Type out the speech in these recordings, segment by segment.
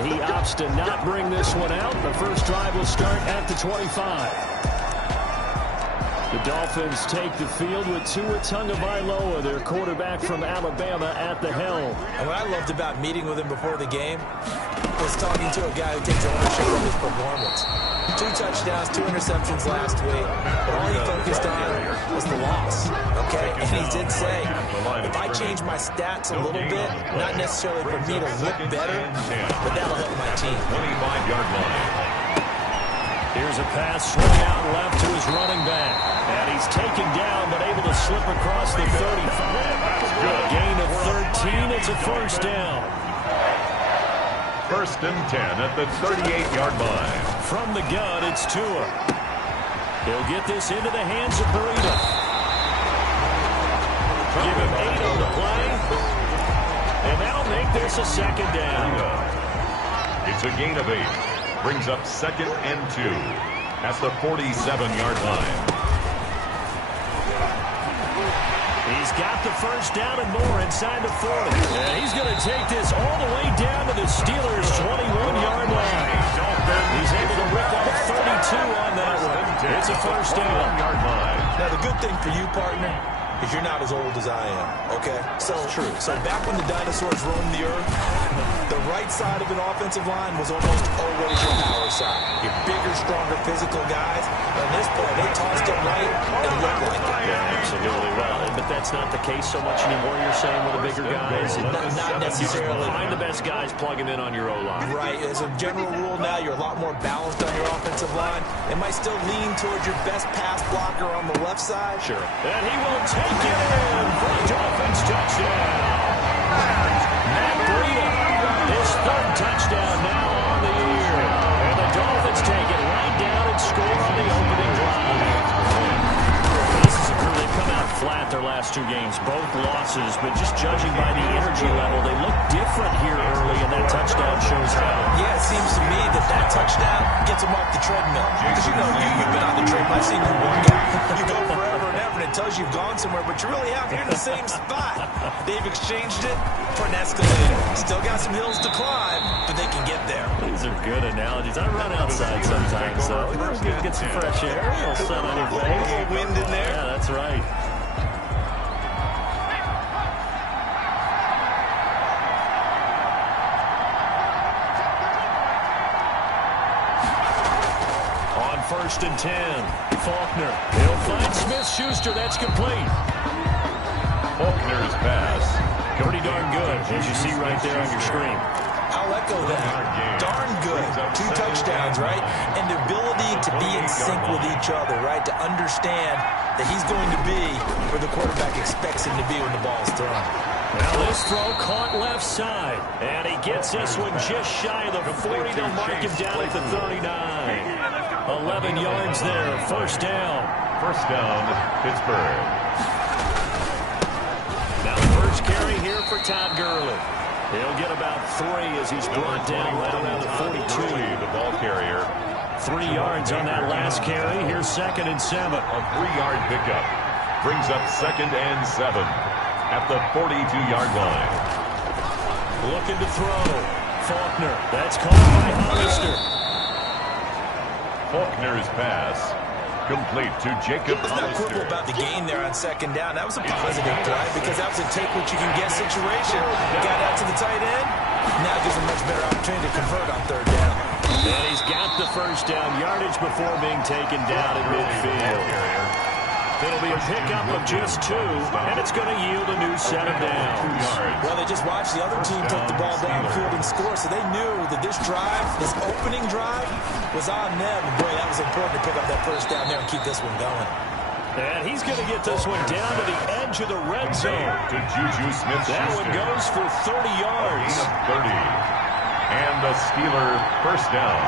And he opts to not bring this one out. The first drive will start at the 25. The Dolphins take the field with Tua Tagovailoa, their quarterback from Alabama, at the helm. And what I loved about meeting with him before the game was talking to a guy who takes ownership of his performance. 2 touchdowns, 2 interceptions last week, but all he focused on was the loss, okay? And he did say, if I change my stats a little bit, not necessarily for me to look better, but that'll help my team. 25-yard line. Here's a pass swing out left to his running back. And he's taken down, but able to slip across the 35. A gain of 13. It's a first down. First and 10 at the 38-yard line. From the gun, it's Tua. He'll get this into the hands of Burrito. Give him 8 on the play. And that'll make this a second down. It's a gain of 8. Brings up second and 2 at the 47-yard line. He's got the first down and more inside the 40. And he's going to take this all the way down to the Steelers' 21-yard line. He's able to rip off 32 on that one. It's a first down. Now, the good thing for you, partner, is you're not as old as I am, okay? So back when the dinosaurs roamed the earth, the right side of an offensive line was almost always your power side. Your bigger, stronger, physical guys. On this play, they tossed it right and looked like it. Yeah, absolutely. Well, but that's not the case so much anymore, you're saying, with the bigger guys. Not necessarily. Find the best guys, plug them in on your O-line. Right. As a general rule now, you're a lot more balanced on your offensive line. It might still lean towards your best pass blocker on the left side. Sure. And he will take it in for a Dolphins touchdown. Matt Breida, his 3rd touchdown now on the year. And the Dolphins take it right down and score on the opening drive. This is a crew. They've come out flat their last 2 games, both losses, but just judging by the energy level, they look different here early, and that touchdown shows how. Yeah, it seems to me that touchdown gets them off the treadmill. Because you know, you've been on the treadmill. I've seen you work out. You go forever and ever, and it tells you you've gone somewhere, but you really haven't. You're in the same spot. They've exchanged it for an escalator. Still got some hills to climb, but they can get there. These are good analogies. I run outside sometimes, so get some fresh air, a little sun on your face. A little wind in there. Yeah, that's right. First and 10. Faulkner. He'll find Smith-Schuster. That's complete. Faulkner's pass. Pretty darn good, as you see right there on your screen. I'll echo that. Darn good. 2 touchdowns, right? And the ability to be in sync with each other, right? To understand that he's going to be where the quarterback expects him to be when the ball's thrown. Now this throw caught left side. And he gets this one just shy of the 40. They'll mark him down at the 39. 11 yards there. First down. First down, Pittsburgh. Now the first carry here for Todd Gurley. He'll get about 3 as he's brought down right around the 42. The ball carrier. 3 yards on that last carry. Here's 2nd and 7. A 3-yard pickup. Brings up 2nd and 7 at the 42-yard line. Looking to throw. Faulkner. That's caught by Hollister. Faulkner's pass complete to Jacob Hollister. Not quibble about the gain there on 2nd down. That was a positive play because that was a take-what-you-can-get situation. Got out to the tight end. Now gives him a much better opportunity to convert on 3rd down. And he's got the first down yardage before being taken down at midfield. It'll be a pickup of just 2, and it's going to yield a new set of downs. Well, they just watched the other team take the ball downfield and score, so they knew that this drive, this opening drive, was on them. And boy, that was important to pick up that first down there and keep this one going. And he's going to get this one down to the edge of the red zone. To Juju Smith-Schuster. That one goes for 30 yards. 30. And the Steeler first down.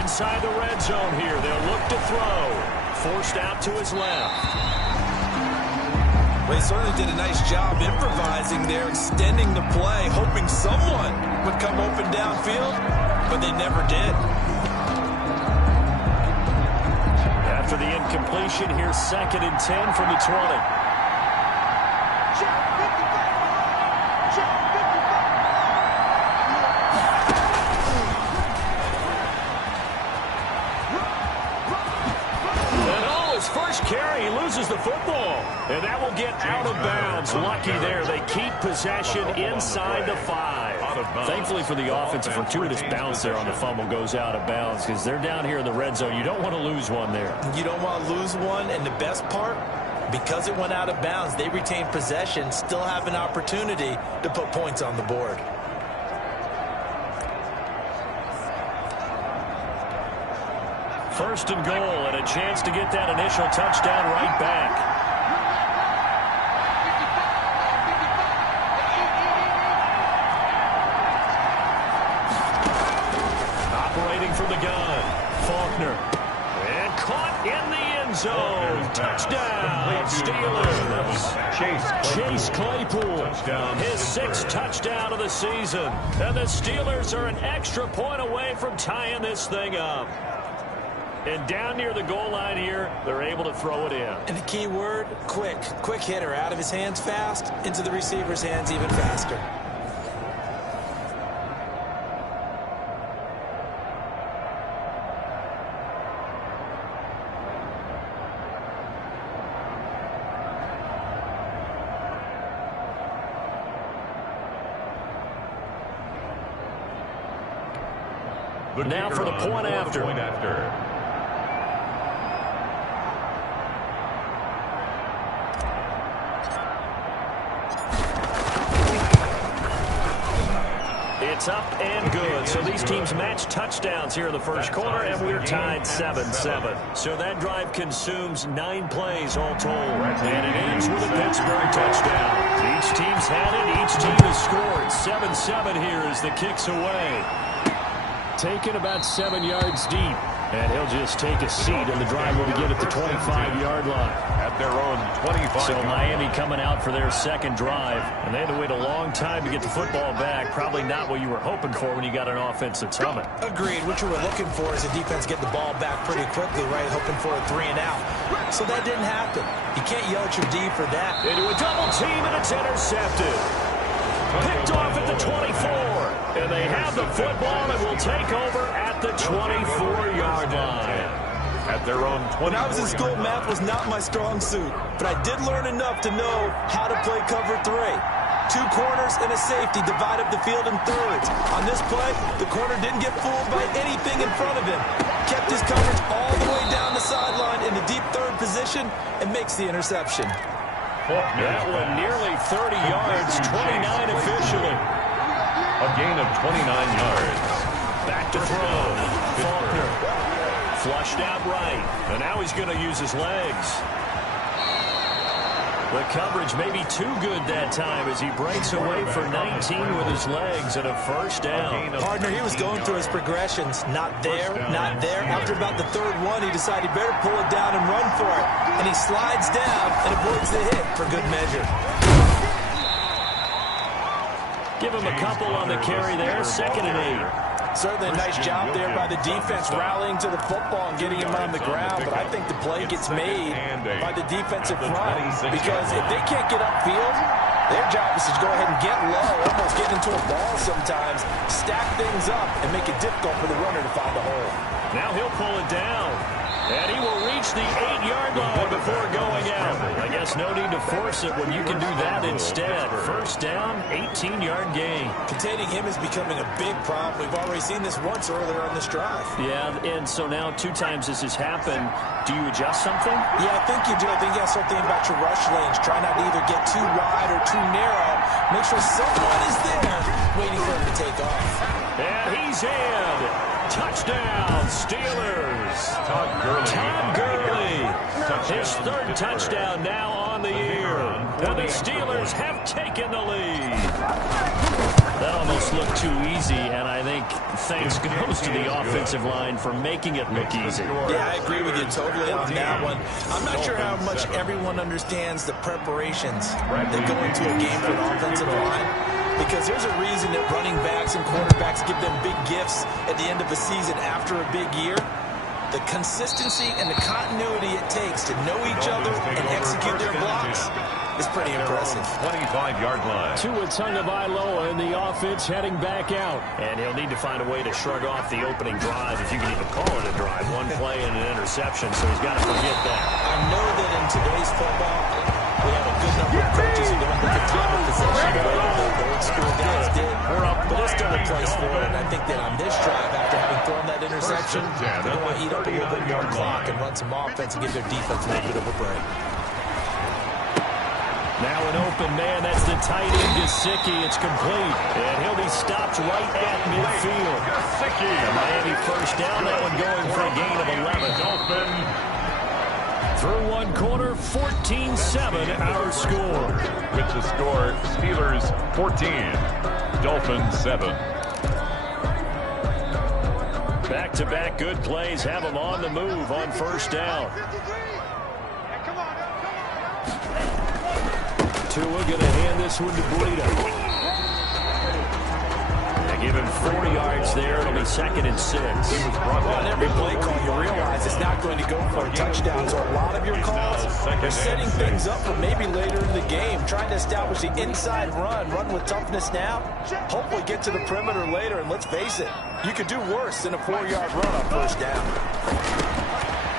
Inside the red zone here, they'll look to throw. Forced out to his left. Well, he certainly did a nice job improvising there, extending the play, hoping someone would come open downfield, but they never did. After the incompletion, here's 2nd and 10 from the 20. the football. And that will get out of bounds. Lucky there. They keep possession inside the 5. Thankfully for the offense, a fortuitous bounce there on the fumble goes out of bounds because they're down here in the red zone. You don't want to lose one there. You don't want to lose one, and the best part, because it went out of bounds, they retained possession, still have an opportunity to put points on the board. First and goal, and a chance to get that initial touchdown right back. Operating from the gun, Faulkner. And caught in the end zone. Touchdown, Steelers. Chase Claypool, his 6th touchdown of the season. And the Steelers are an extra point away from tying this thing up. And down near the goal line here, they're able to throw it in. And the key word, quick. Quick hitter, out of his hands fast, into the receiver's hands even faster. Now for the point after. It's up and good. So these teams match touchdowns here in the first quarter, and we're tied 7-7. So that drive consumes 9 plays all told. And it ends with a Pittsburgh touchdown. Each team's had it. Each team has scored. 7-7 here as the kick's away. Taken about 7 yards deep. And he'll just take a seat, and the drive will begin at the 25-yard line. At their own 25. So Miami coming out for their second drive, and they had to wait a long time to get the football back. Probably not what you were hoping for when you got an offense that's humming. Agreed. What you were looking for is a defense get the ball back pretty quickly, right? Hoping for a 3 and out. So that didn't happen. You can't yell at your D for that. Into a double team, and it's intercepted. Picked off at the 24. And they have the football and will take over at the 24-yard line. At their own 20. When I was in school, math was not my strong suit, but I did learn enough to know how to play cover 3. 2 corners and a safety divide up the field in thirds. On this play, the corner didn't get fooled by anything in front of him. Kept his coverage all the way down the sideline in the deep third position and makes the interception. That one nearly 30 yards, 29 officially. A gain of 29 yards. Back to throw. Faulkner. Flushed out right. And now he's going to use his legs. The coverage may be too good that time as he breaks away for 19 with his legs and a first down. Partner, he was going through his progressions. Not there, not there. After about the 3rd one, he decided he better pull it down and run for it. And he slides down and avoids the hit for good measure. Give him a couple on the carry there. 2nd and 8. Certainly a nice job there by the defense rallying to the football and getting him on the ground, but I think the play gets made by the defensive front because if they can't get upfield, their job is to go ahead and get low, almost get into a ball sometimes, stack things up, and make it difficult for the runner to find a hole. Now he'll pull it down. And he will reach the 8-yard line before going out. I guess no need to force it when you can do that instead. First down, 18-yard gain. Containing him is becoming a big problem. We've already seen this once earlier on this drive. Yeah, and so now 2 times this has happened. Do you adjust something? Yeah, I think you do. I think you have something about your rush lanes. Try not to either get too wide or too narrow. Make sure someone is there waiting for him to take off. And he's in. Touchdown, Steelers. Todd Gurley. His 3rd touchdown now on the year. And the Steelers have taken the lead. That almost looked too easy, and I think thanks goes to the offensive line for making it look easy. Yeah, I agree with you totally on that one. I'm not sure how much everyone understands the preparations that go into a game for an offensive line. Because there's a reason that running backs and quarterbacks give them big gifts at the end of a season after a big year. The consistency and the continuity it takes to know each other and execute their blocks. is pretty impressive. 25-yard line. Tua Tagovailoa in the offense heading back out. And he'll need to find a way to shrug off the opening drive, if you can even call it a drive. One play and an interception, so he's got to forget that. I know that in today's football, we have a good number of coaches who don't look at time of possession the way the old school guys did. But there's still a place for it, and I think that on this drive, after having thrown that interception, they're going to eat up a little bit more clock and run some offense and give their defense a little bit of a break. Now an open man, that's the tight end, Gesicki. It's complete, and he'll be stopped right at midfield. The Miami first down, that one going for a gain of 11. Dolphins. Through one quarter, 14-7 our score. With the score, Steelers 14, Dolphins 7. Back-to-back good plays have them on the move on first down. Tua going to hand this one to Breida. They give him 4 yards there. It'll be 2nd and 6. On every play call, you realize it's not going to go for a touchdown. So a lot of your calls are setting things up for maybe later in the game, trying to establish the inside run with toughness now, hopefully get to the perimeter later. And let's face it, you could do worse than a 4-yard run on first down.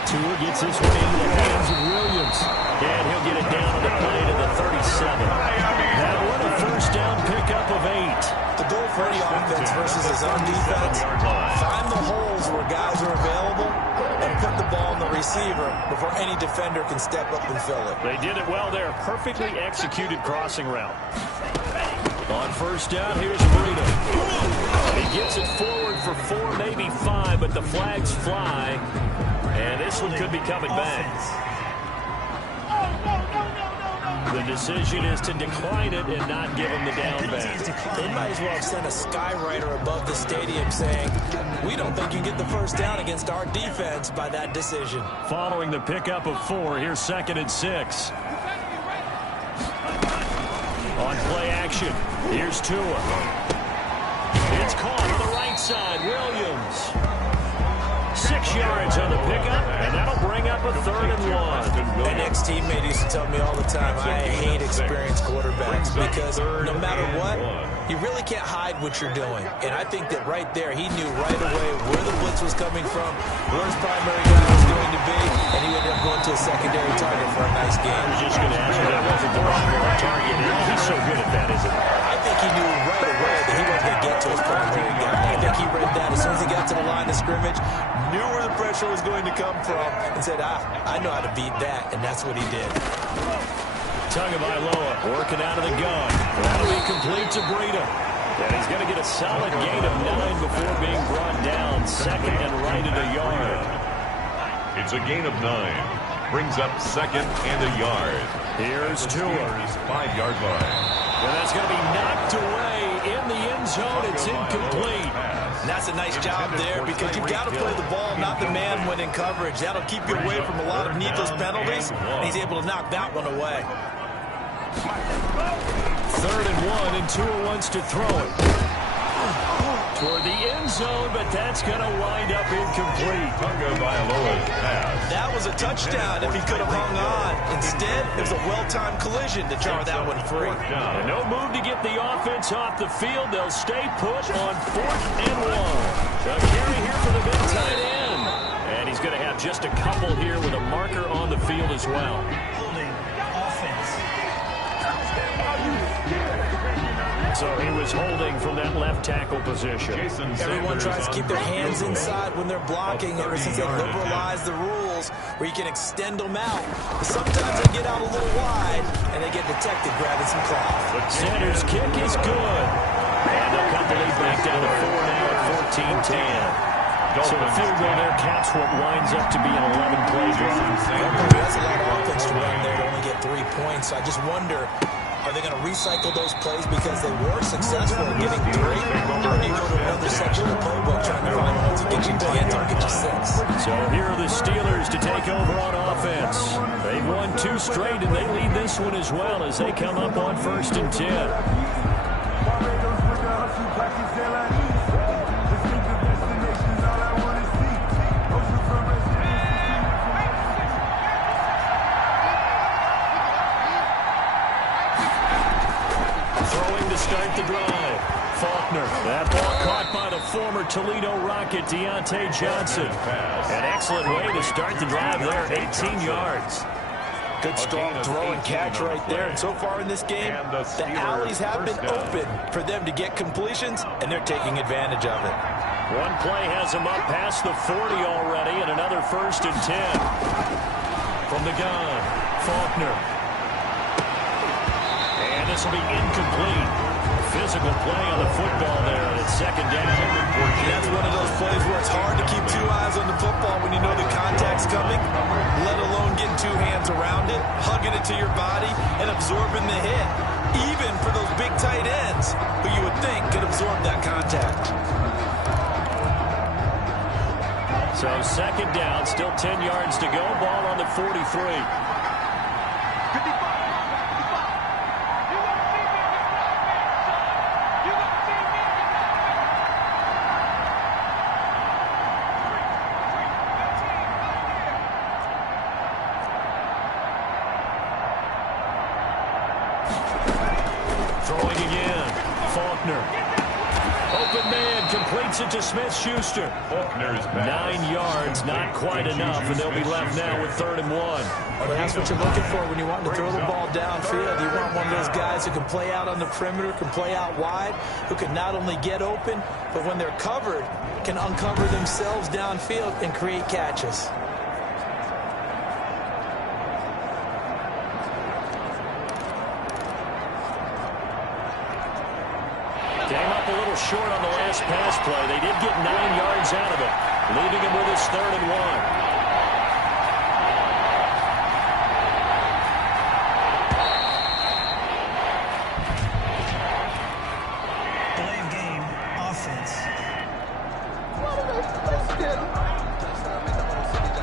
Tua gets this one into the hands of Williams. And he'll get it down on the play to the 37. That one a first down pickup of 8. To go for any offense versus his own defense, find the holes where guys are available and put the ball in the receiver before any defender can step up and fill it. They did it well there. Perfectly executed crossing route. On first down, here's Breida. He gets it forward for 4, maybe 5, but the flags fly. And this one could be coming back. The decision is to decline it and not give him the down back. They might as well have sent a skywriter above the stadium saying, we don't think you can get the first down against our defense by that decision. Following the pickup of 4, here's 2nd and 6. On play action, here's Tua. It's caught on the right side, Williams. 6 yards on the pickup, and that'll bring up a 3rd and 1. An ex-teammate used to tell me all the time, I hate experienced quarterbacks because no matter what, you really can't hide what you're doing. And I think that right there, he knew right away where the blitz was coming from, where his primary guy was going to be, and he ended up going to a secondary target for a nice game. I was just going to ask you, that wasn't the primary target. He's so good at that, isn't he? I think he knew right away that he wasn't going to get to his primary guy. I think he read that as soon as he got to the line of scrimmage, knew where the pressure was going to come from, and said, I know how to beat that, and that's what he did. Tagovailoa working out of the gun. That'll be complete to Breida. And he's going to get a solid gain of 9 before being brought down. 2nd and right at a yard. It's a gain of 9. Brings up 2nd and a yard. Here's Tua. 5-yard line. And that's going to be knocked away in the end zone. It's incomplete. And that's a nice job there because you've got to play the ball, not the man when in coverage. That'll keep you away from a lot of needless penalties. And he's able to knock that one away. 3rd and 1, and Tua wants to throw it toward the end zone, but that's going to wind up incomplete. Tagovailoa's pass. That was a touchdown if he could have hung on. Instead, it was a well-timed collision to jar that one free. And no move to get the offense off the field. They'll stay put on 4th and 1. A carry here for the big tight end. And he's going to have just a couple here with a marker on the field as well. So he was holding from that left tackle position. Everyone tries to keep their hands inside when they're blocking ever since they liberalized the rules where you can extend them out. But sometimes they get out a little wide and they get detected grabbing some cloth. The center's kick is good. And they'll cut the lead back down to 4 now at 14-10. So a field goal there caps what winds up to be an 11-play drive. That's a lot of offense to run there to only get 3 points. So I just wonder, are they going to recycle those plays because they were successful in getting 3? Or do you go to another section of the playbook trying to find one to get you 10 or get you 6? So here are the Steelers to take over on offense. They've won 2 straight, and they lead this one as well as they come up on 1st and 10. Faulkner. That ball caught by the former Toledo Rocket, Deontay Johnson. An excellent way to start the drive there, 18 yards. Good strong throw and catch right there. And so far in this game, the alleys have been open for them to get completions, and they're taking advantage of it. One play has them up past the 40 already, and another 1st and 10. From the gun, Faulkner. And this will be incomplete. Physical play on the football there, and it's 2nd down. That's one of those plays where it's hard to keep 2 eyes on the football when you know the contact's coming, let alone getting 2 hands around it, hugging it to your body, and absorbing the hit, even for those big tight ends who you would think could absorb that contact. So 2nd down, still 10 yards to go, ball on the 43. Throwing again, Faulkner. Open man, completes it to Smith-Schuster. 9 yards, not quite enough, and they'll be left now with 3rd and 1. Well, that's what you're looking for when you want to throw the ball downfield. You want one of those guys who can play out on the perimeter, can play out wide, who can not only get open, but when they're covered, can uncover themselves downfield and create catches. Came up a little short on the last pass play. They did get 9 yards out of it, leaving him with his 3rd and 1. Delay of game, offense.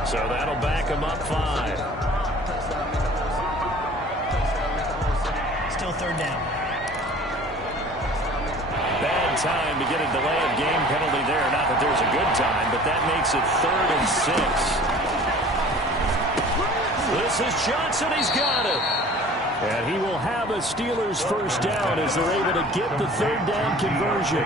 So that'll back him up 5. Still 3rd down. Bad time to get a delay of game penalty there. Not that there's a good time, but that makes it 3rd and 6. This is Johnson. He's got it. And he will have a Steelers 1st down as they're able to get the 3rd down conversion.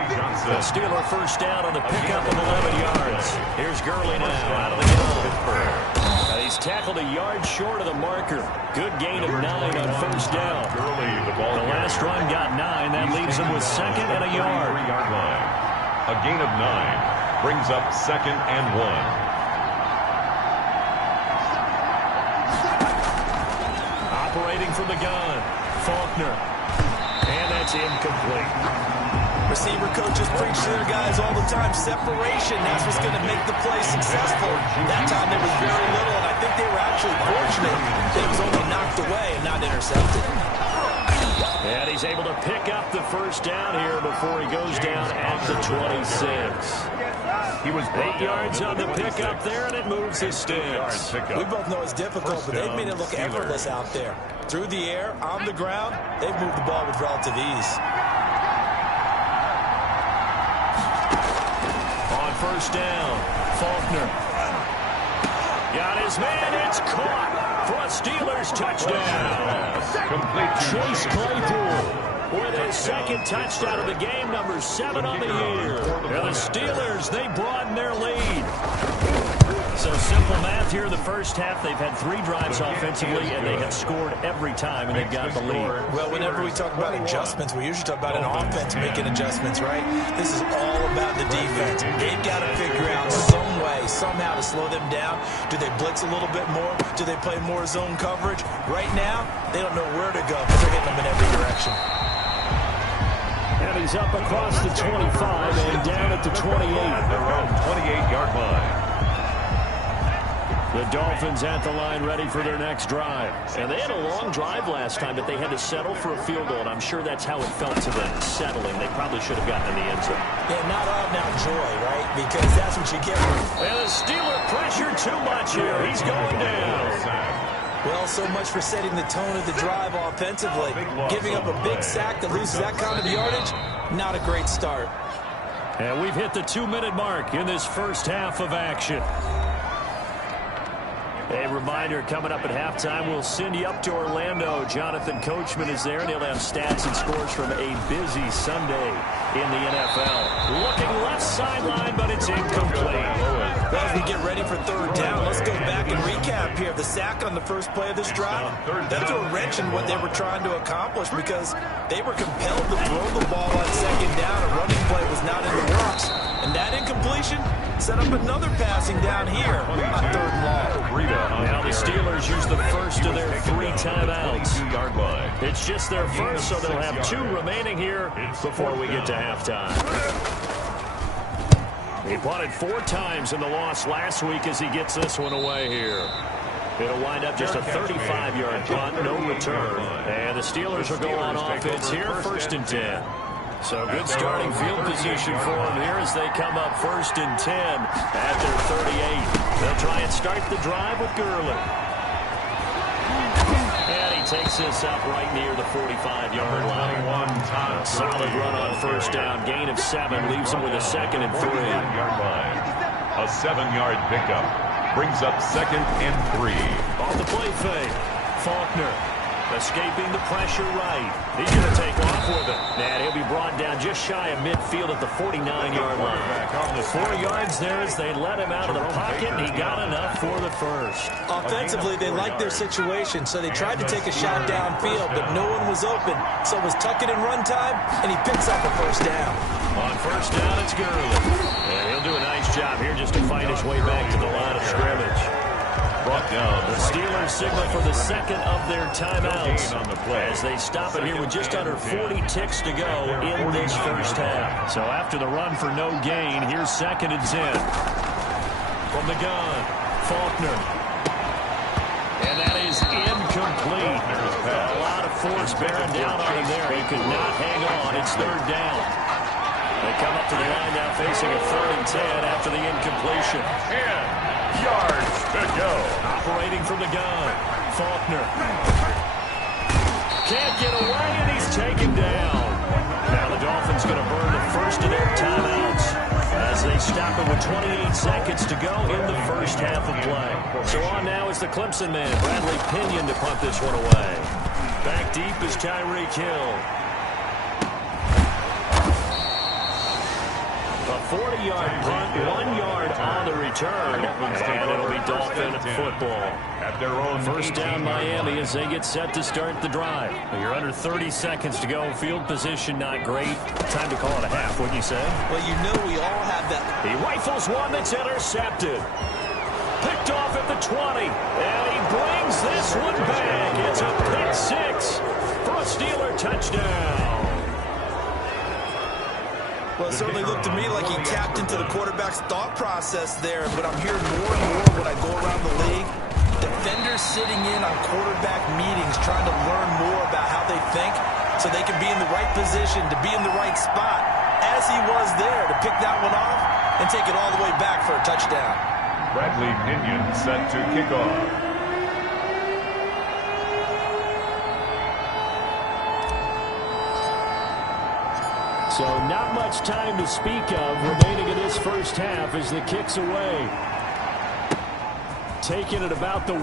The Steeler 1st down on the pickup of 11 yards. Here's Gurley now out of the gun. He's tackled a yard short of the marker. Good gain of 9 on 1st down. The last run got 9. That leaves him with 2nd and a yard. A gain of 9 brings up 2nd and 1. Operating from the gun, Faulkner. And that's incomplete. Receiver coaches preach to their guys all the time. Separation, that's what's going to make the play successful. That time there was very little, and I think they were actually fortunate that it was only knocked away and not intercepted. And he's able to pick up the 1st down here before he goes down at the 26. He was 8 yards on the pickup there, and it moves the sticks. We both know it's difficult, but they've made it look effortless out there. Through the air, on the ground, they've moved the ball with relative ease. On 1st down, Faulkner. Got his man, it's caught for a Steelers touchdown. Chase Claypool with his 2nd touchdown of the game, number 7 on the year. And the Steelers, they broaden their lead. So simple math here in the 1st half. They've had 3 drives offensively, and they have scored every time, and they've got the lead. Well, whenever we talk about adjustments, we usually talk about an offense making adjustments, right? This is all about the defense. They've got to figure out some way, somehow to slow them down. Do they blitz a little bit more? Do they play more zone coverage? Right now, they don't know where to go because they're hitting them in every direction. And he's up across the 25 and down at the 28. Around 28-yard line. The Dolphins at the line ready for their next drive. And they had a long drive last time, but they had to settle for a field goal, and I'm sure that's how it felt to them, settling. They probably should have gotten in the end zone. Yeah, not out-and-out joy, right? Because that's what you get. And the Steeler pressure too much here. He's going down. Well, so much for setting the tone of the drive offensively. Giving up a big sack that loses that kind of yardage, not a great start. And we've hit the 2-minute mark in this 1st half of action. A reminder, coming up at halftime, we'll send you up to Orlando. Jonathan Coachman is there, and he'll have stats and scores from a busy Sunday in the NFL. Looking left sideline, but it's incomplete. Well, as we get ready for third down, let's go back and recap here. The sack on the first play of this drive, that threw a wrench in what they were trying to accomplish because they were compelled to throw the ball on second down. A running play was not in the works. And that incompletion set up another passing down here on third and long. Now the Steelers use the first of their 3 timeouts. It's just their first, so they'll have 2 remaining here before we get to halftime. He punted 4 times in the loss last week as he gets this one away here. It'll wind up just a 35-yard punt, no return. And the Steelers will go on offense here, 1st and 10. So good starting field position for them here as they come up 1st and 10 at their 38. They'll try and start the drive with Gurley. And he takes this up right near the 45-yard line. A solid run on 1st down. Gain of 7 leaves him with a 2nd and 3. A 7-yard pickup brings up 2nd and 3. Off the play fake. Faulkner escaping the pressure right. He's going to take off with it. And he'll be brought down just shy of midfield at the 49-yard line. 4 yards there as they let him out of the pocket, and he got enough for the first. Offensively, they liked their situation, so they tried to take a shot downfield, but no one was open. So it was tuck it in run time, and he picks up a 1st down. On 1st down, it's Gurley. And he'll do a nice job here just to fight his way back to the line of scrimmage. Brought down. The Steelers signal for the 2nd of their timeouts as they stop it here with just under 40 ticks to go in this first half. So after the run for no gain, here's 2nd and 10. From the gun, Faulkner. And that is incomplete. A lot of force bearing down on him there. He could not hang on. It's 3rd down. They come up to the line now facing a 3rd and 10 after the incompletion. 10 yards to go. Operating from the gun, Faulkner. Can't get away, and he's taken down. Now the Dolphins going to burn the first of their timeouts as they stop it with 28 seconds to go in the first half of play. So on now is the Clemson man, Bradley Pinion, to punt this one away. Back deep is Tyreek Hill. A 40-yard punt, 1 yard on the return, and it'll be Dolphin football. At their own 1st down Miami as they get set to start the drive. You're under 30 seconds to go. Field position not great. Time to call it a half, wouldn't you say? Well, you know we all have that. He rifles one that's intercepted. Picked off at the 20, and he brings this one back. It's a pick 6 for a Steeler touchdown. Well, it certainly looked to me like he tapped into the quarterback's thought process there, but I'm hearing more and more when I go around the league. Defenders sitting in on quarterback meetings trying to learn more about how they think so they can be in the right position to be in the right spot, as he was there to pick that one off and take it all the way back for a touchdown. Bradley Pinion set to kick off. So not much time to speak of remaining in this first half as the kick's away. Taking it about the 1.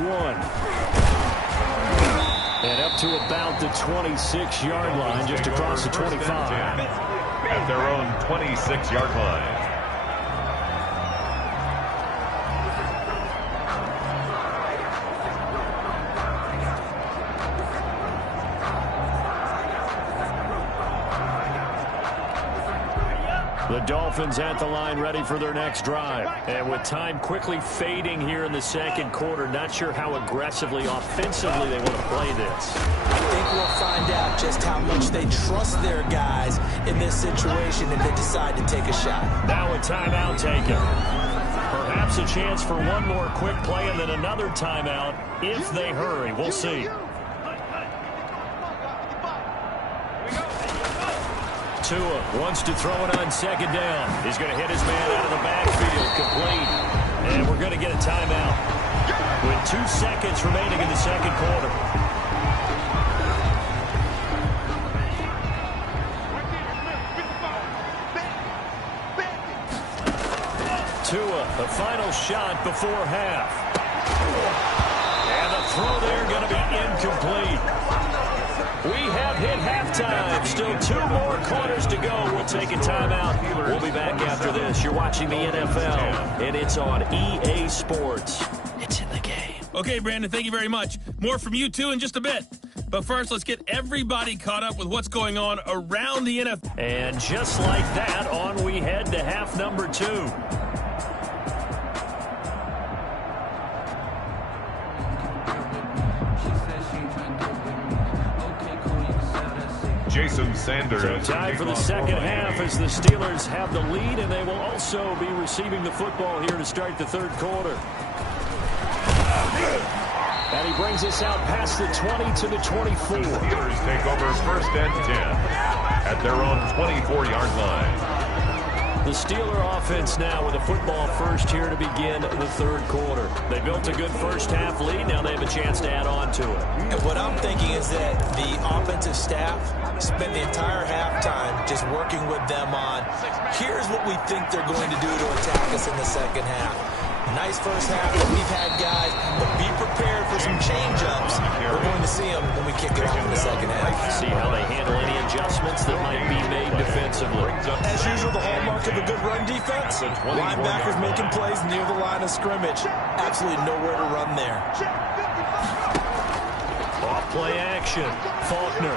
And up to about the 26-yard line, just across the 25. At their own 26-yard line. The Dolphins at the line ready for their next drive. And with time quickly fading here in the 2nd quarter, not sure how aggressively, offensively they want to play this. I think we'll find out just how much they trust their guys in this situation if they decide to take a shot. Now a timeout taken. Perhaps a chance for one more quick play and then another timeout if they hurry. We'll see. Tua wants to throw it on 2nd down. He's going to hit his man out of the backfield, complete. And we're going to get a timeout with 2 seconds remaining in the 2nd quarter. Tua, the final shot before half. throw there going to be incomplete. We have hit halftime. Still 2 more quarters to go. We'll take a timeout. We'll be back after this. You're watching the NFL, and it's on EA Sports. It's in the game. Okay, Brandon, thank you very much. More from you, too, in just a bit. But first, let's get everybody caught up with what's going on around the NFL. And just like that, on we head to half number 2. Jason Sanders. So time for the second half as the Steelers have the lead, and they will also be receiving the football here to start the third quarter. And he brings us out past the 20 to the 24. The Steelers take over first and 10 at their own 24-yard line. The Steeler offense now with a football first here to begin the third quarter. They built a good first half lead. Now they have a chance to add on to it. And what I'm thinking is that the offensive staff spent the entire halftime just working with them on, here's what we think they're going to do to attack us in the second half. Nice first half that we've had, guys, but be prepared for some change-ups. We're going to see them when we kick it off in the second half. See how they handle any adjustments that might be made defensively. As usual, the hallmark of a good run defense, linebackers making plays near the line of scrimmage. Absolutely nowhere to run there. Off play action. Faulkner.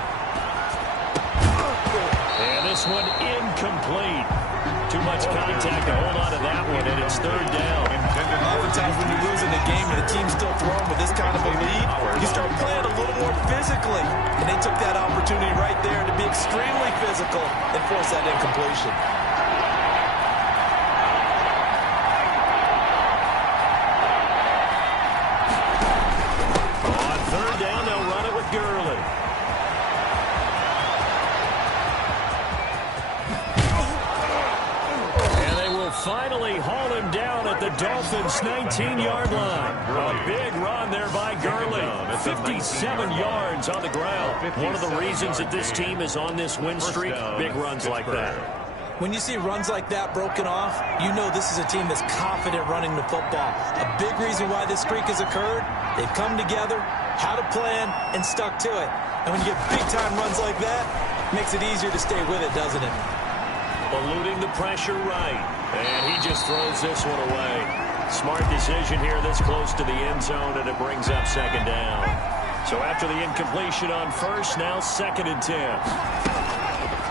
And this one incomplete. Too much contact to hold on to that one, and it's third down. Oftentimes when you're losing a game and the team's still throwing with this kind of a lead, you start playing a little more physically. And they took that opportunity right there to be extremely physical and force that incompletion. On third down, they'll run it with Gurley. Finally haul him down at the Dolphins' 19-yard line. A big run there by Gurley. 57 yards on the ground. One of the reasons that this team is on this win streak, big runs like that. When you see runs like that broken off, you know this is a team that's confident running the football. A big reason why this streak has occurred, they've come together, had a plan, and stuck to it. And when you get big-time runs like that, it makes it easier to stay with it, doesn't it? Eluding the pressure right. And he just throws this one away. Smart decision here this close to the end zone, and it brings up second down. So after the incompletion on first, now second and 10.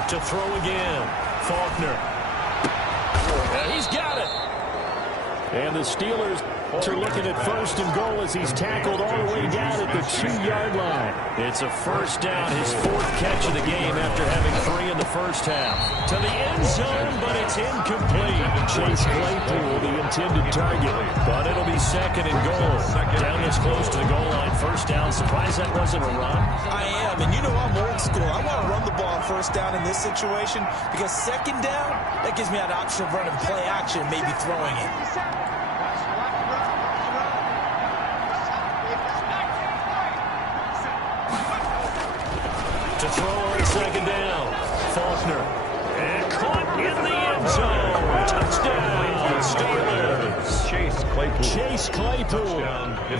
To throw again. Faulkner. And he's got it. And the Steelers are looking at first and goal as he's tackled all the way down at the 2-yard line. It's a first down, his 4th catch of the game after having 3 in the first half. To the end zone, but it's incomplete. Chase Claypool, the intended target. But it'll be second and goal. Down this close to the goal line, first down. Surprised that wasn't a run? I am, and you know I'm old school. I want to run the ball on first down in this situation because second down, that gives me an option of running play action, maybe throwing it. To throw on second down. Faulkner. And caught in the end zone. Touchdown, Steelers. Chase Claypool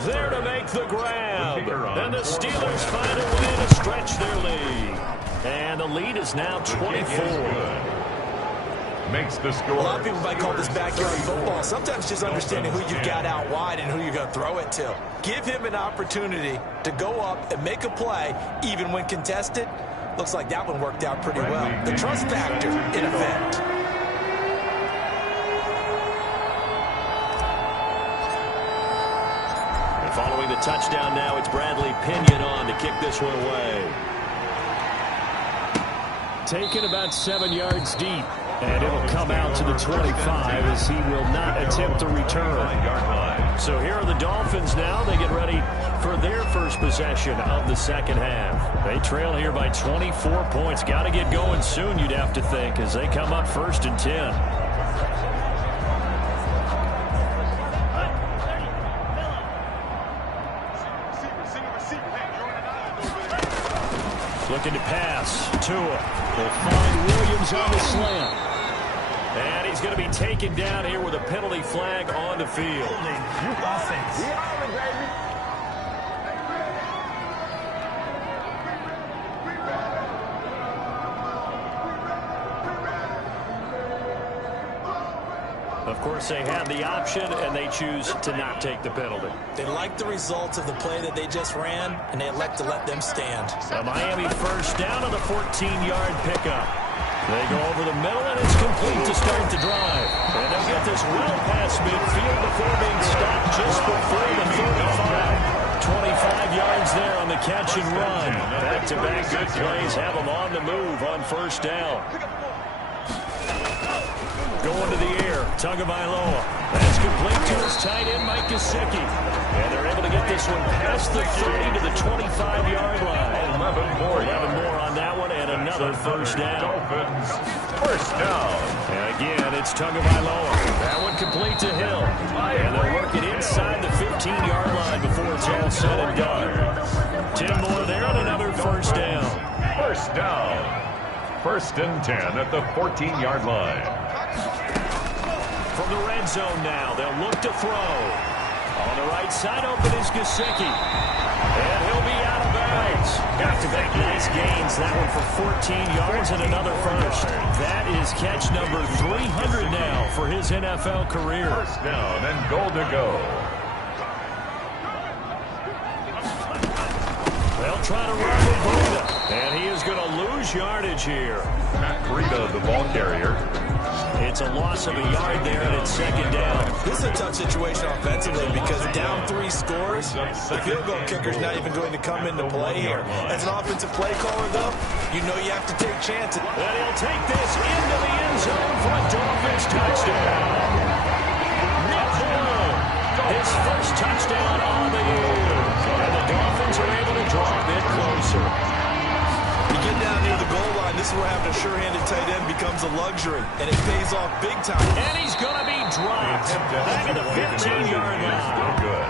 there to make the grab. And the Steelers find a way to stretch their lead. And the lead is now 24. Makes the score. A lot of people might call this backyard football. Sometimes just understanding who you've got out wide and who you're going to throw it to. Give him an opportunity to go up and make a play, even when contested. Looks like that one worked out pretty well. The trust factor in effect. And following the touchdown now, it's Bradley Pinion on to kick this one away. Taken about 7 yards deep. And it'll come out to the 25 as he will not attempt to return. So here are the Dolphins now. They get ready for their first possession of the second half. They trail here by 24 points. Got to get going soon, you'd have to think, as they come up first and 10. Looking to pass. Tua will find Williams on the slant. And he's going to be taken down here with a penalty flag on the field. Offense. Of course, they had the option, and they choose to not take the penalty. They like the results of the play that they just ran, and they elect to let them stand. A Miami first down on the 14-yard pickup. They go over the middle, and it's complete to start the drive. And they'll get this well past midfield before being stopped just before the 35. 25 yards there on the catch and run. Back-to-back good plays have them on the move on first down. Going to the air, Tagovailoa. That's complete to his tight end, Mike Gesicki. And they're able to get this one past the 30 to the 25-yard line. 11 more on that one, and another first down. Dolphins, first down. And again, it's Tagovailoa. That one complete to Hill. And they'll work it inside the 15-yard line before it's all said and done. 10 more there, and another first down. First down. First and 10 at the 14-yard line. From the red zone now, they'll look to throw. On the right side, open is Gesicki. And he'll be out of bounds. Back-to-back nice gains. That one for 14 yards and another first. That is catch number 300 now for his NFL career. First down and goal to go. They'll try to run with Breida. And he is going to lose yardage here. Matt Breida, the ball carrier. It's a loss of a yard there, and it's second down. This is a tough situation offensively because down 3 scores, the field goal kicker's not even going to come into play here. As an offensive play caller, though, you know you have to take chances. And he'll take this into the end zone for a Dolphins touchdown. Nick Hill, his first touchdown on the year. And the Dolphins are able to draw a bit closer. You get down near the goal line, this is where having a sure-handed tight end becomes a luxury, and it pays off big time. And he's going to be dropped back at the 15-yard line. Good.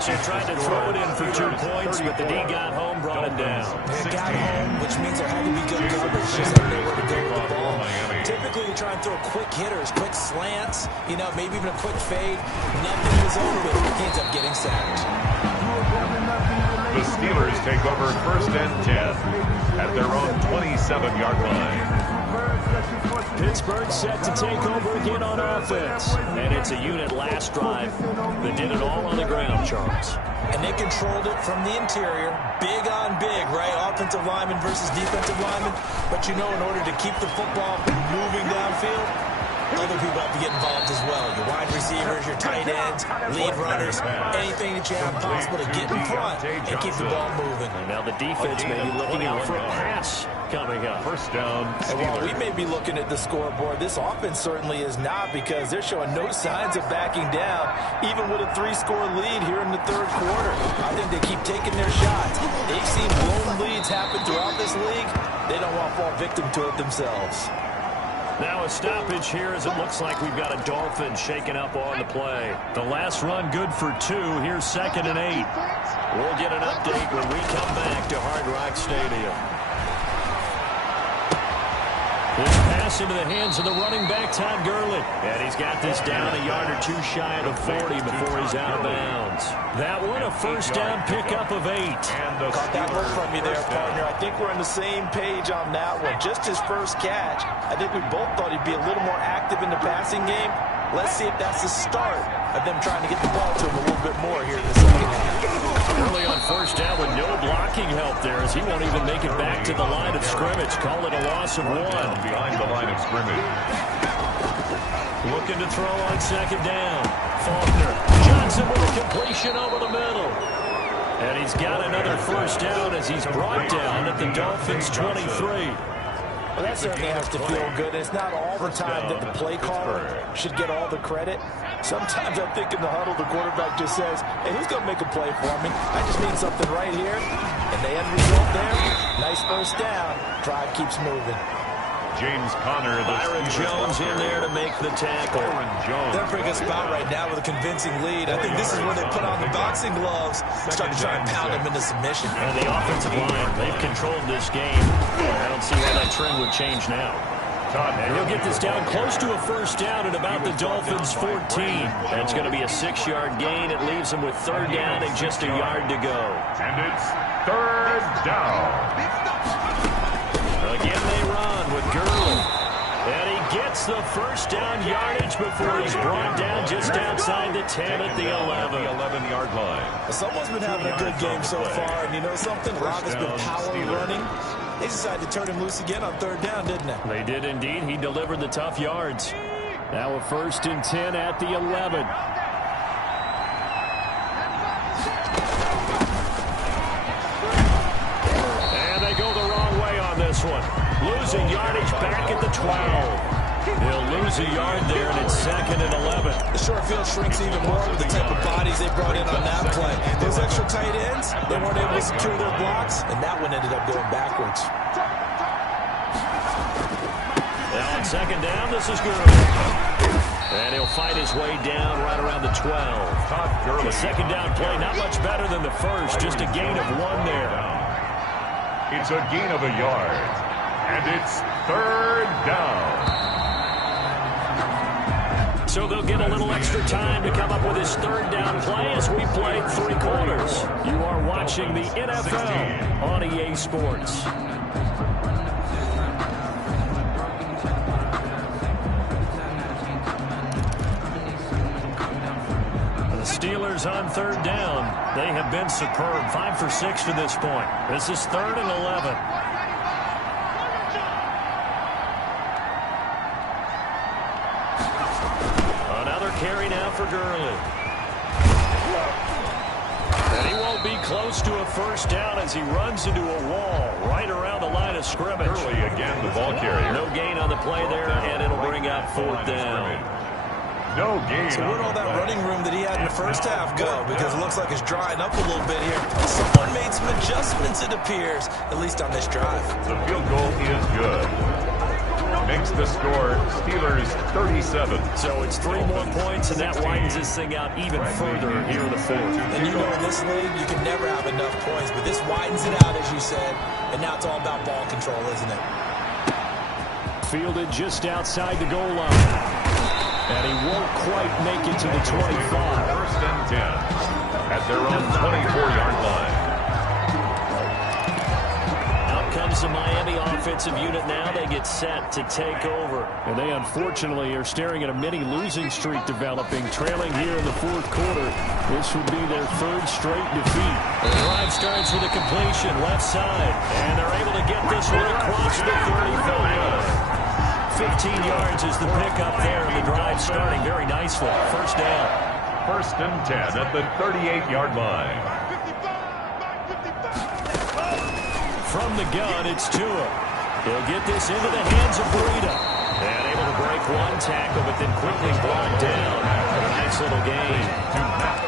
She tried to throw it in for 2 points, but the D got home, brought it down. They got home, which means there had to be good coverage. Just had nowhere to go with the ball. Typically, you try and throw quick hitters, quick slants, you know, maybe even a quick fade. Nothing was over with. He ends up getting sacked. The Steelers take over first and 10 at their own 27-yard line. Pittsburgh set to take over again on offense. And it's a unit last drive that did it all on the ground, Charles. And they controlled it from the interior. Big on big, right? Offensive lineman versus defensive lineman. But you know, in order to keep the football moving downfield, other people have to get involved as well. Your wide receivers, your tight ends, lead runners, anything that you have possible to get in front and keep the ball moving. And now the defense may be looking out for a pass coming up. First down, and while we may be looking at the scoreboard, this offense certainly is not, because they're showing no signs of backing down, even with a 3-score lead here in the third quarter. I think they keep taking their shots. They've seen blown leads happen throughout this league. They don't want to fall victim to it themselves. Now a stoppage here as it looks like we've got a Dolphin shaken up on the play. The last run good for 2. Here's 2nd and 8. We'll get an update when we come back to Hard Rock Stadium. This pass into the hands of the running back, Todd Gurley. And he's got this down a yard or 2 shy of the 40 before he's out of bounds. That one a first down pickup of 8. Caught that one from you there, partner. I think we're on the same page on that one. Just his first catch. I think we both thought he'd be a little more active in the passing game. Let's see if that's the start of them trying to get the ball to him a little bit more here in the second half. Early on first down with no blocking help there, as he won't even make it back to the line of scrimmage. Call it a loss of 1. Behind the line of scrimmage. Looking to throw on second down. Faulkner. Johnson with a completion over the middle. And he's got another first down as he's brought down at the Dolphins' 23. Well, that certainly has to feel good. It's not all the time that the play caller should get all the credit. Sometimes I think in the huddle, the quarterback just says, hey, who's going to make a play for me? I just need something right here. And the end result there, nice first down. Drive keeps moving. James Conner. Byron Jones in there to make the tackle. They're a pretty good spot right now with a convincing lead. I think this is where they put on the boxing gloves, start to try and pound him into submission. And the offensive line, they've controlled this game. I don't see how that trend would change now. And he'll get this down close to a first down at about the Dolphins' 14. And it's going to be a 6-yard gain. It leaves them with third down and just a yard to go. And it's third down. Again, they run with Gurley. And he gets the first down yardage before he's brought down just outside the 10 at the 11. The 11-yard line. Someone's been having a good game so far, and you know something? Rob has been power running. They decided to turn him loose again on 3rd down, didn't they? They did indeed. He delivered the tough yards. Now a 1st and 10 at the 11. And they go the wrong way on this one. Losing yardage back at the 12. They'll lose a yard there, and it's 2nd and 11. The short field shrinks even more with the type of bodies they brought in on that play. Those extra tight ends, they weren't able to secure their blocks, and that one ended up going backwards. Now on 2nd down, this is good. And he'll fight his way down right around the 12. The 2nd down play, not much better than the first, just a gain of 1 there. It's a gain of a yard, and it's 3rd down. So they'll get a little extra time to come up with his 3rd down play as we play 3 quarters. You are watching the NFL on EA Sports. The Steelers on 3rd down. They have been superb. 5 for 6 to this point. This is 3rd and 11. Carry now for Gurley. And he won't be close to a 1st down as he runs into a wall right around the line of scrimmage. Gurley again, the ball carrier. No gain on the play there, and it'll bring out 4th down. No gain. So where'd all that running room that he had in the first half go? Because it looks like it's drying up a little bit here. Someone made some adjustments, it appears, at least on this drive. The field goal is good. Makes the score Steelers 37. So it's 3 more points, and that widens this thing out even further here in the 4th. And you know in this league, you can never have enough points, but this widens it out, as you said, and now it's all about ball control, isn't it? Fielded just outside the goal line. And he won't quite make it to the 25. 1st and 10 at their own 24-yard line. Comes the Miami offensive unit now. They get set to take over. And they unfortunately are staring at a mini losing streak developing, trailing here in the 4th quarter. This would be their 3rd straight defeat. The drive starts with a completion left side, and they're able to get this one across the 35. 15 yards is the pickup there, and the drive starting very nicely. 1st down. 1st and 10 at the 38-yard line. From the gun, it's Tua. He'll get this into the hands of Breida. And able to break 1 tackle, but then quickly brought down. A nice little gain.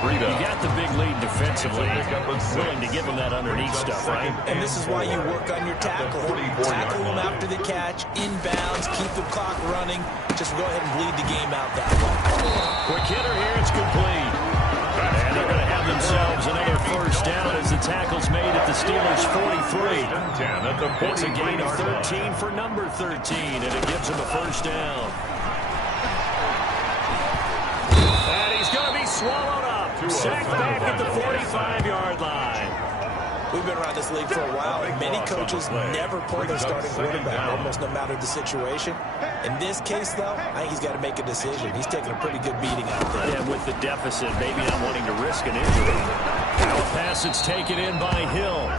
You got the big lead defensively. Willing to give him that underneath stuff, right? And this is why you work on your tackle. Tackle him after the catch, inbounds, keep the clock running. Just go ahead and bleed the game out that way. Quick hitter here, it's complete. And they're going to have themselves another 1st down as the tackle's made at the Steelers' 43. It's a gain of 13 for number 13, and it gives him a 1st down. And he's going to be swallowed up. Sacked back at the 45-yard line. We've been around this league for a while, and many coaches never pull their starting quarterback, almost no matter the situation. In this case, though, I think he's got to make a decision. He's taking a pretty good beating out there. And with the deficit, maybe not wanting to risk an injury. Now a pass that's taken in by Hill.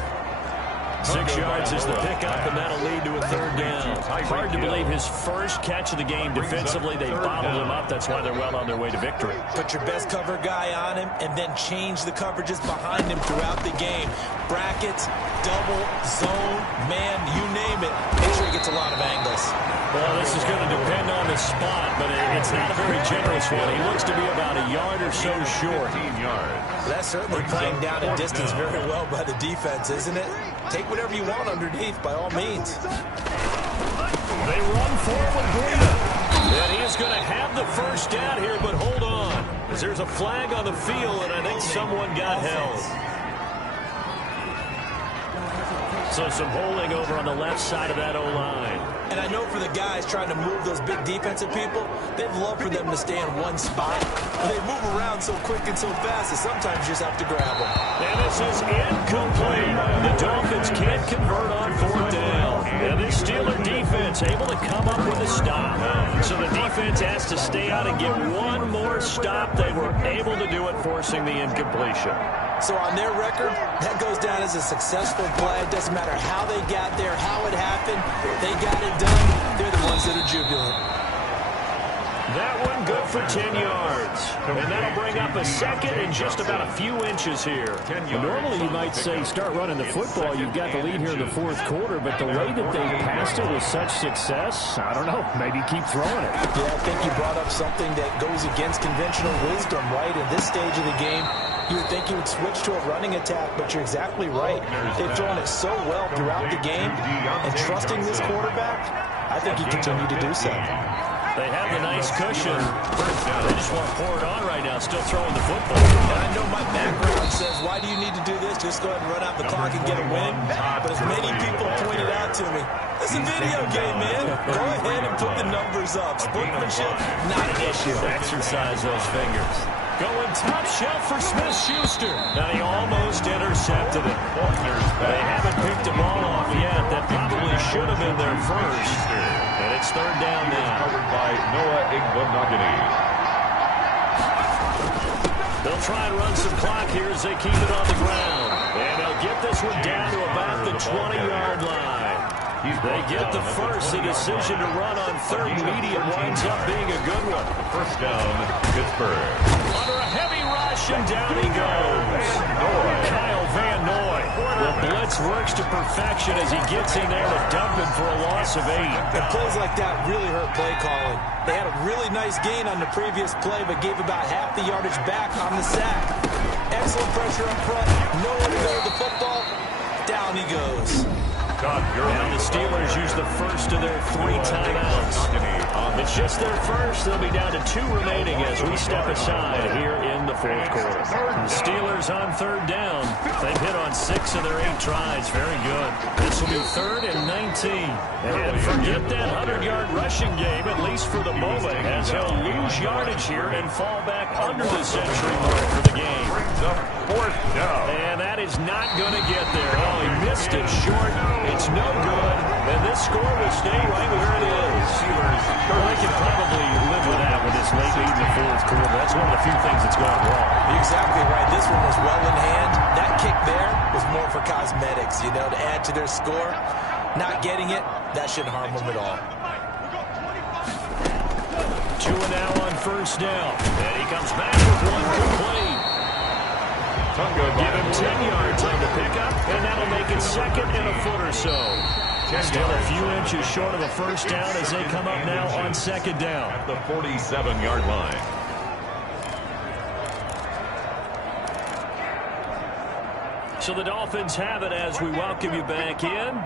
6 yards is the pickup, and that'll lead to a 3rd down. Hard to believe his first catch of the game defensively. They bottled him up. That's why they're well on their way to victory. Put your best cover guy on him, and then change the coverages behind him throughout the game. Brackets, double, zone, man, you name it. Make sure he gets a lot of angles. Well, this is going to depend on the spot, but it's not a very generous one. He looks to be about a yard or so short. 15 yards. That's certainly playing down in distance very well by the defense, isn't it? Take whatever you want underneath, by all means. They run forward with Breida. And he is going to have the 1st down here, but hold on. As there's a flag on the field, and I think someone got held. So some holding over on the left side of that O-line. And I know for the guys trying to move those big defensive people, they'd love for them to stay in one spot. But they move around so quick and so fast that sometimes you just have to grab them. And this is incomplete. The Dolphins can't convert on 4th down. And this Steeler defense able to come up with a stop. So the defense has to stay out and get one more stop. They were able to do it, forcing the incompletion. So on their record, that goes down as a successful play. It doesn't matter how they got there, how it happened. They got it done. They're the ones that are jubilant. That one good for 10 yards. And that'll bring up a second and just about a few inches here. Well, normally you might say start running the football. You've got the lead here in the fourth quarter, but the way that they passed it with such success, I don't know, maybe keep throwing it. Yeah, I think you brought up something that goes against conventional wisdom, right? In this stage of the game, you would think you would switch to a running attack, but you're exactly right. They've thrown it so well throughout the game, and trusting this quarterback, I think you continue to do so. They have the nice cushion. They just want to pour it on right now, still throwing the football. And I know my background says, why do you need to do this? Just go ahead and run out the clock and get a win. But as many people pointed out to me, it's a video game, man. Go ahead and put the numbers up. Sportsmanship, not an issue. Exercise those fingers. Going top shelf for Smith-Schuster. Now he almost intercepted it. They haven't picked the ball off yet. That probably should have been their first. And it's third down now. Covered by Noah Igbenogany. They'll try and run some clock here as they keep it on the ground. And they'll get this one down to about the 20-yard line. They get the first. The decision to run on third medium winds up being a good one. First down, Pittsburgh. Under a heavy rush, and down he goes. Kyle Van Noy. The blitz works to perfection as he gets in there to dump him for a loss of 8. And plays like that really hurt play calling. They had a really nice gain on the previous play, but gave about half the yardage back on the sack. Excellent pressure up front. Nowhere to go with the football. Down he goes. And the Steelers use the first of their 3 timeouts. It's just their first. They'll be down to 2 remaining as we step aside here in the fourth quarter. The Steelers on third down. They've hit on 6 of their 8 tries. Very good. This will be 3rd and 19. And forget that 100-yard rushing game, at least for the moment, as he'll lose yardage here and fall back under the century mark for the game. Fourth down. And that is not going to get there. Oh, he missed it short. It's no good. And this score will stay right where it is. Well, I can probably live with that with this late lead in the fourth quarter. That's one of the few things that's gone wrong. You're exactly right. This one was well in hand. That kick there was more for cosmetics, you know, to add to their score. Not getting it, that shouldn't harm them at all. 2 now on first down. And he comes back with one complete. Give him 10 yards on the pickup, and that'll make it 2nd and a foot or so. Still a few inches short of a first down as they come up now on 2nd down. At the 47-yard line. So the Dolphins have it as we welcome you back in.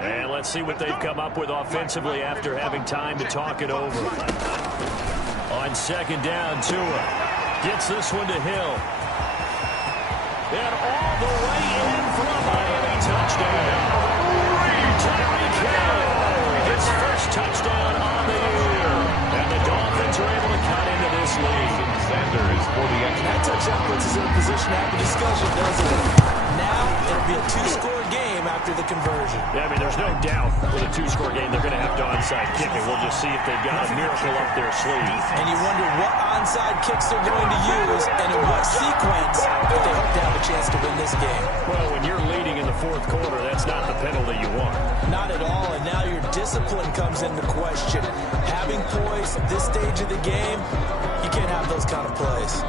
And let's see what they've come up with offensively after having time to talk it over. On 2nd down, Tua gets this one to Hill. And all the way in for a Miami touchdown. Tyreek Hill, his first touchdown on the year. And the Dolphins are able to cut into this lead. Sanders for the extra. That touchdown puts us in a position to have a discussion, doesn't it? Now it'll be a 2-score game after the conversion. Yeah, I mean, there's no doubt with a 2-score game they're going to have to onside kick it. We'll just see if they've got a miracle up their sleeve. And you wonder what onside kicks they're going to use and in what sequence if they hope to have a chance to win this game. Well, when you're leading in the fourth quarter, that's not the penalty you want. Not at all, and now your discipline comes into question. Having poise at this stage of the game, you can't have those kind of plays.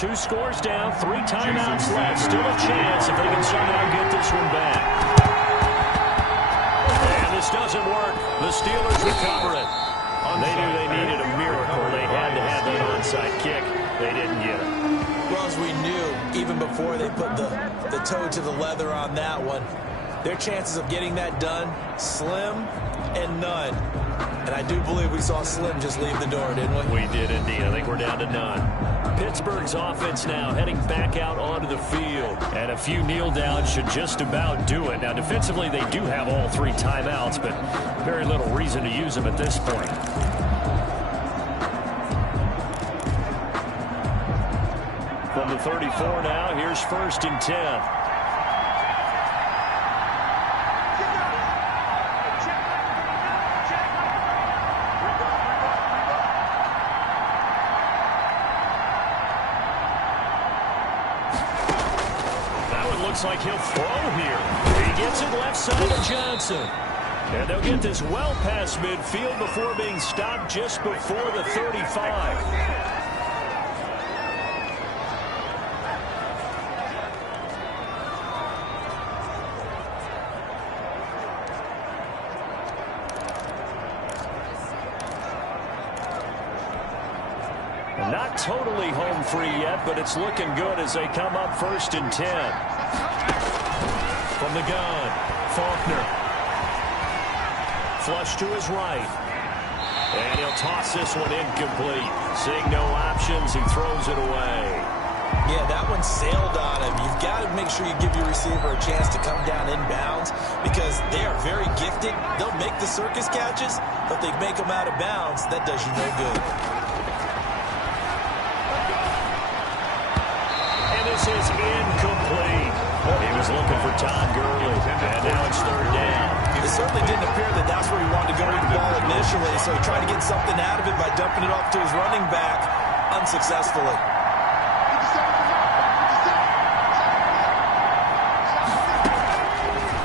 Two scores down, 3 timeouts left. Still a chance if they can somehow get this one back. And this doesn't work. The Steelers recover it. They knew they needed a miracle. They had to have that onside kick. They didn't get it. Well, as we knew, even before they put the toe to the leather on that one, their chances of getting that done, slim and none. And I do believe we saw Slim just leave the door, didn't we? We did indeed. I think we're down to none. Pittsburgh's offense now heading back out onto the field. And a few kneel downs should just about do it. Now, defensively, they do have all 3 timeouts, but very little reason to use them at this point. From the 34 now, here's 1st and 10. That one looks like he'll throw here. He gets it left side of Johnson. And they'll get this well past midfield before being stopped just before the 35. Not totally home free yet, but it's looking good as they come up 1st and 10. From the gun, Faulkner. Flush to his right. And he'll toss this one incomplete. Seeing no options, he throws it away. Yeah, that one sailed on him. You've got to make sure you give your receiver a chance to come down inbounds because they are very gifted. They'll make the circus catches, but if they make them out of bounds, that does you no good. And this is incomplete. He was looking for Todd Gurley, and now it's 3rd down. It certainly didn't appear that that's where he wanted to go with the ball initially, so he tried to get something out of it by dumping it off to his running back unsuccessfully.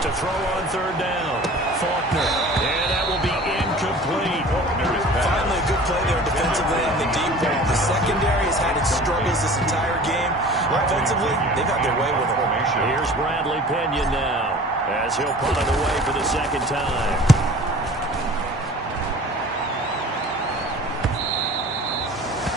To throw on 3rd down, Faulkner, and that will be incomplete. Finally a good play there defensively on the deep ball. The secondary has had its struggles this entire game. Offensively, they've had their way with it. Here's Bradley Pinion now, as he'll punt it away for the 2nd time.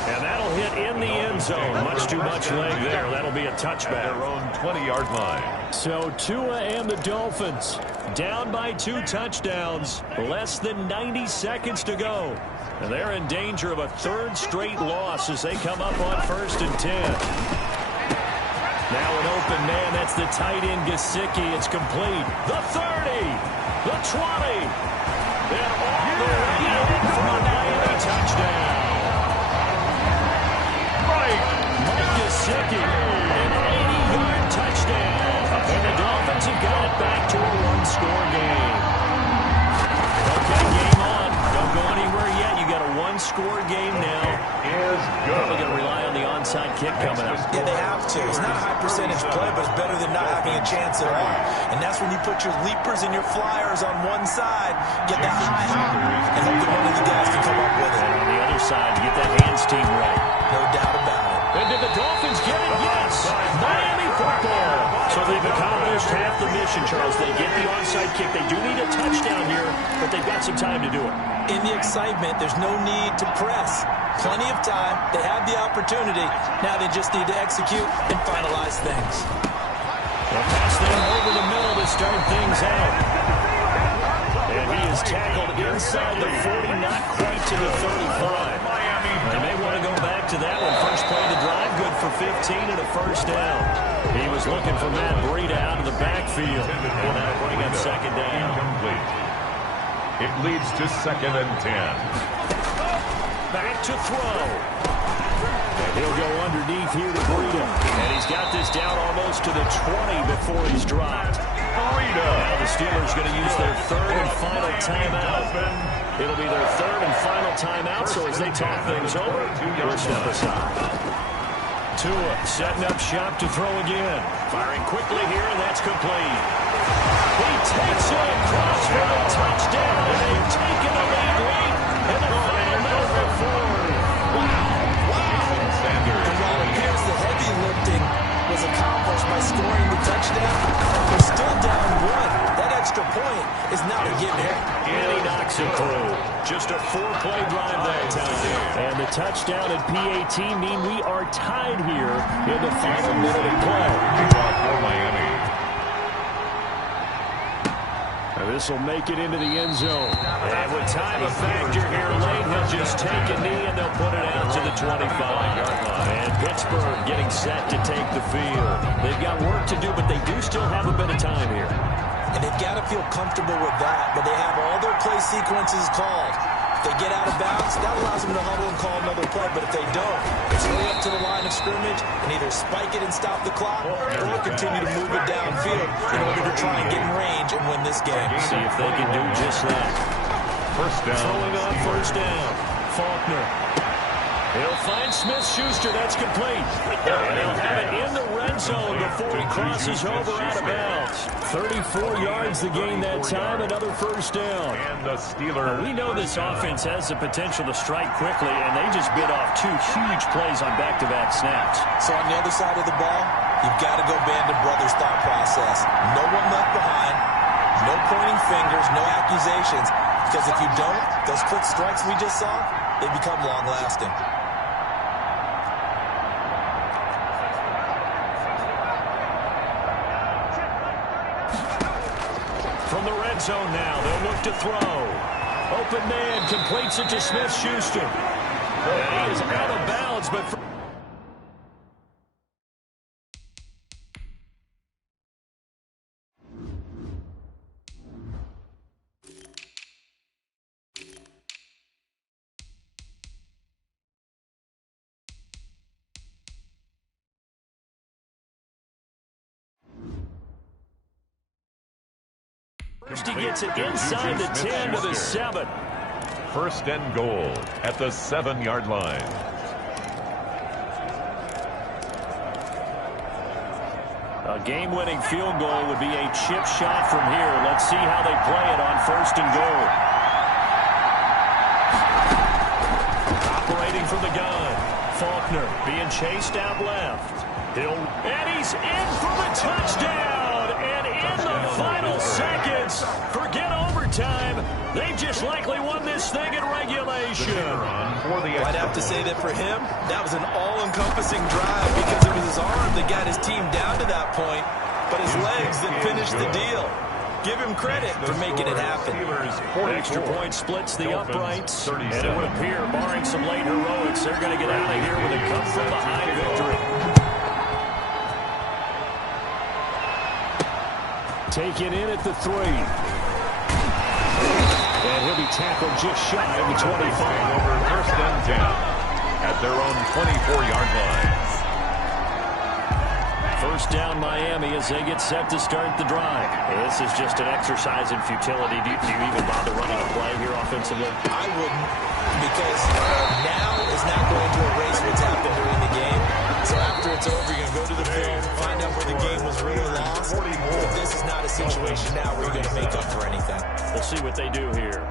And that'll hit in the end zone. Much too much leg there. That'll be a touchback. At their own 20-yard line. So Tua and the Dolphins down by 2 touchdowns. Less than 90 seconds to go. And they're in danger of a 3rd straight loss as they come up on 1st and 10. Now an open man. That's the tight end, Gesicki. It's complete. The 30. The 20. And all the way in for a Miami touchdown. Mike Gesicki, an 80-yard touchdown. And the Dolphins have got it back to a 1-score game. Okay, game on. Don't go anywhere yet. You got a 1-score game now. Is good. Probably going to rely on the onside kick coming up. Yeah, they have to. It's not a high percentage play, but it's better than not having a chance at all. And that's when you put your leapers and your flyers on one side, get that high hop, and hope that one of the guys can come up with it. And on the other side, you get that hands team ready. No doubt about it. And did the Dolphins get it? Yes! Miami football! So they've accomplished half the mission, Charles. They get the onside kick. They do need a touchdown here, but they've got some time to do it. In the excitement, there's no need to press. Plenty of time. They have the opportunity. Now they just need to execute and finalize things. They'll pass them over the middle to start things out. And he is tackled inside the 40, not quite to the 35. They may want to go back to that one. First play of the drive, good for 15 and a 1st down. He was looking for Matt Breida out of the backfield. And that'll bring up 2nd down. Incomplete. It leads to 2nd and 10. Back to throw. And he'll go underneath here to Breida. And he's got this down almost to the 20 before he's dropped. Now the Steelers going to use their 3rd and final timeout. It'll be their 3rd and final timeout, so as they talk things over, we'll step aside. Tua setting up shop to throw again. Firing quickly here, and that's complete. He takes it across for a touchdown, and they've taken the lead late in the final minute of 4. And while it appears the heavy lifting was accomplished by scoring the touchdown, they're still down 1. That extra point is not a given. And he knocks it through. Just a 4-play drive that time. And the touchdown and PAT mean we are tied here in the final minute of play. For Miami. This will make it into the end zone. And with time a factor here late, he'll just take a knee and they'll put it out to the 25-yard line. And Pittsburgh getting set to take the field. They've got work to do, but they do still have a bit of time here. And they've got to feel comfortable with that, but they have all their play sequences called. If they get out of bounds, that allows them to huddle and call another play. But if they don't, it's hurry up to the line of scrimmage and either spike it and stop the clock or continue to move it downfield in order to try and get in range and win this game. See if they can do just that. First down. Throwing on first down. Faulkner. He'll find Smith-Schuster. That's complete. And he'll have it in the red zone before he crosses over out of bounds. 34 yards to gain that time. Another first down. And the Steelers. We know this offense has the potential to strike quickly, and they just bit off 2 huge plays on back-to-back snaps. So on the other side of the ball, you've got to go Band of Brothers thought process. No one left behind. No pointing fingers. No accusations. Because if you don't, those quick strikes we just saw, they become long-lasting. From the red zone now, they'll look to throw. Open man completes it to Smith-Schuster. And he is out of bounds, but... First he gets it inside the 10 to the 7. First and goal at the 7-yard line. A game-winning field goal would be a chip shot from here. Let's see how they play it on first and goal. Operating from the gun. Faulkner being chased out left. And he's in for the touchdown. And in the final seconds, forget overtime. They just likely won this thing in regulation. I'd have to say that for him, that was an all-encompassing drive because it was his arm that got his team down to that point, but his legs that finished the deal. Give him credit for making it happen. Extra point splits the uprights, and it would appear, barring some late heroics, they're going to get out of here with a come-from-behind victory. Taken in at the 3. And he'll be tackled just shy of the 25. Over first and 10 at their own 24-yard line. First down Miami as they get set to start the drive. This is just an exercise in futility. Do you even bother running a play here offensively? I wouldn't, because now is not going to erase what's happened during the game. So after it's over, you're going to go to the field, find out where the game was really lost. But this is not a situation now where you're going to make up for anything. We'll see what they do here.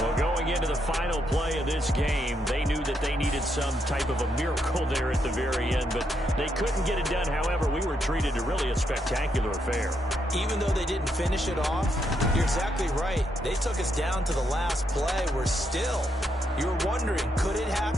Well, going into the final play of this game, they knew that they needed some type of a miracle there at the very end, but they couldn't get it done. However, we were treated to really a spectacular affair. Even though they didn't finish it off, you're exactly right. They took us down to the last play. We're still, you were wondering, could it happen?